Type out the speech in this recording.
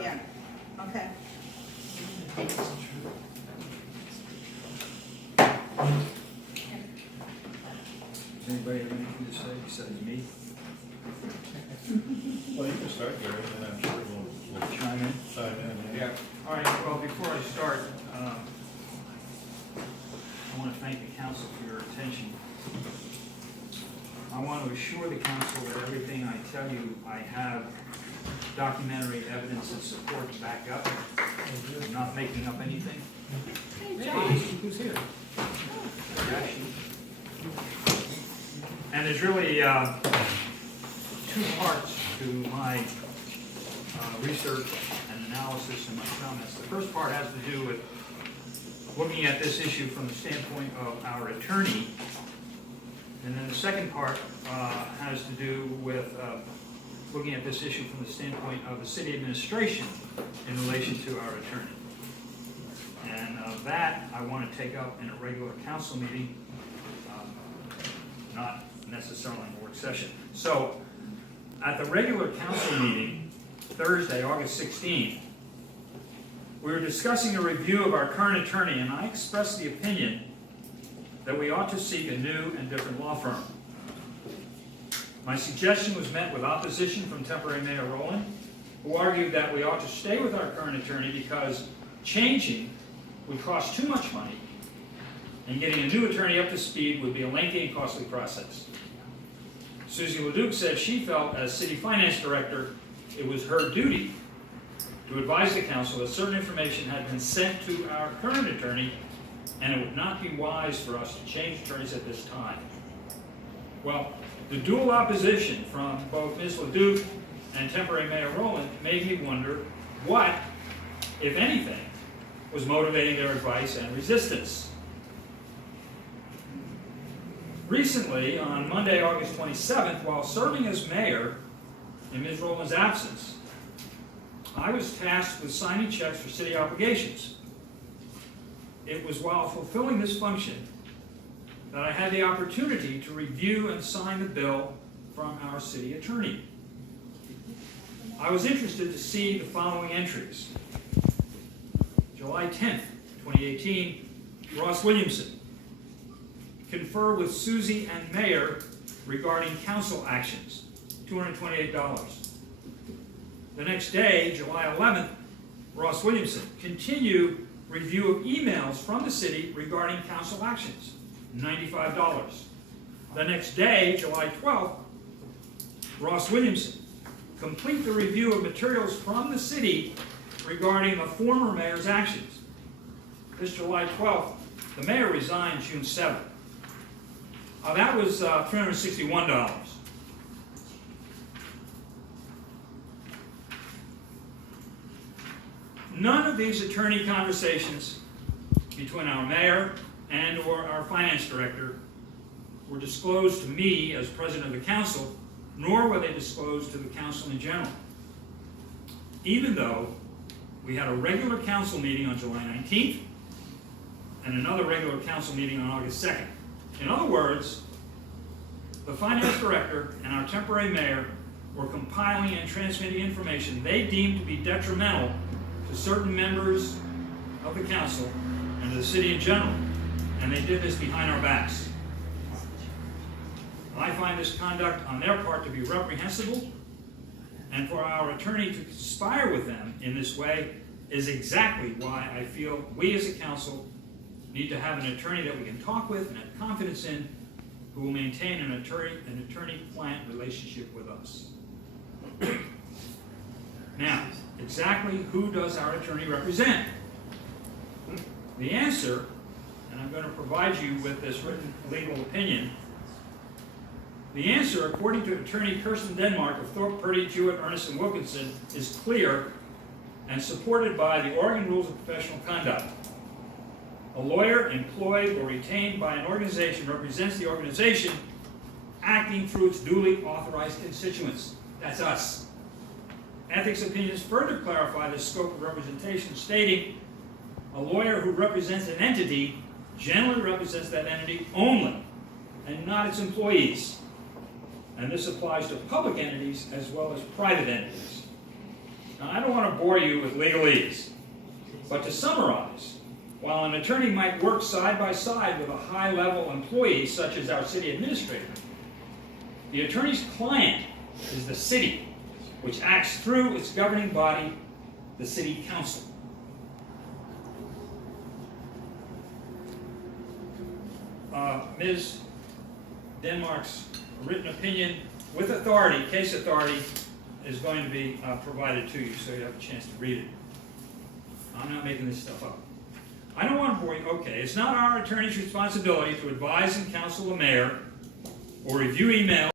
Yeah, okay. Does anybody have anything to say besides me? Well, you can start, Gary, and I'm sure we'll Chime in? chime in. Yeah, all right, well, before I start, I want to thank the council for your attention. I want to assure the council that everything I tell you, I have documentary evidence and support to back up. I'm not making up anything. Josh. Who's here? Josh. And there's really two parts to my research and analysis and my comments. The first part has to do with looking at this issue from the standpoint of our attorney. And then the second part has to do with looking at this issue from the standpoint of the city administration in relation to our attorney. And that I want to take up in a regular council meeting, not necessarily in a work session. So at the regular council meeting, Thursday, August 16th, we were discussing a review of our current attorney, and I expressed the opinion that we ought to seek a new and different law firm. My suggestion was met with opposition from temporary Mayor Rowland, who argued that we ought to stay with our current attorney because changing would cost too much money, and getting a new attorney up to speed would be a lengthy and costly process. Susie LeDuc said she felt, as city finance director, it was her duty to advise the council that certain information had been sent to our current attorney, and it would not be wise for us to change attorneys at this time. Well, the dual opposition from both Ms. LeDuc and temporary Mayor Rowland made me wonder what, if anything, was motivating their advice and resistance. Recently, on Monday, August 27th, while serving as mayor in Ms. Rowland's absence, I was tasked with signing checks for city obligations. It was while fulfilling this function that I had the opportunity to review and sign the bill from our city attorney. I was interested to see the following entries. July 10th, 2018, Ross Williamson. Confer with Susie and Mayor regarding council actions, $228. The next day, July 11th, Ross Williamson. Continue review of emails from the city regarding council actions, $95. The next day, July 12th, Ross Williamson. Complete the review of materials from the city regarding the former mayor's actions. This July 12th, the mayor resigned June 7th. That was $361. None of these attorney conversations between our mayor and or our finance director were disclosed to me as president of the council, nor were they disclosed to the council in general. Even though we had a regular council meeting on July 19th and another regular council meeting on August 2nd. In other words, the finance director and our temporary mayor were compiling and transmitting information they deemed to be detrimental to certain members of the council and to the city in general, and they did this behind our backs. I find this conduct on their part to be reprehensible, and for our attorney to conspire with them in this way is exactly why I feel we as a council need to have an attorney that we can talk with and have confidence in, who will maintain an attorney-client relationship with us. Now, exactly who does our attorney represent? The answer, and I'm going to provide you with this written legal opinion, the answer, according to attorney Kirsten Denmark of Thorpe, Purdy, Jewett, Ernest, and Wilkinson, is clear and supported by the Oregon Rules of Professional Conduct. A lawyer employed or retained by an organization represents the organization acting through its duly authorized constituents. That's us. Ethics opinions further clarify the scope of representation, stating a lawyer who represents an entity generally represents that entity only and not its employees. And this applies to public entities as well as private entities. Now, I don't want want to bore you with legalese, but to summarize, while an attorney might work side by side with a high-level employee such as our city administrator, the attorney's client is the city, which acts through its governing body, the city council. Ms. Denmark's written opinion with authority, case authority, is going to be provided to you, so you have a chance to read it. I'm not making this stuff up. I don't want to bore you. Okay, it's not our attorney's responsibility to advise and counsel the mayor or review emails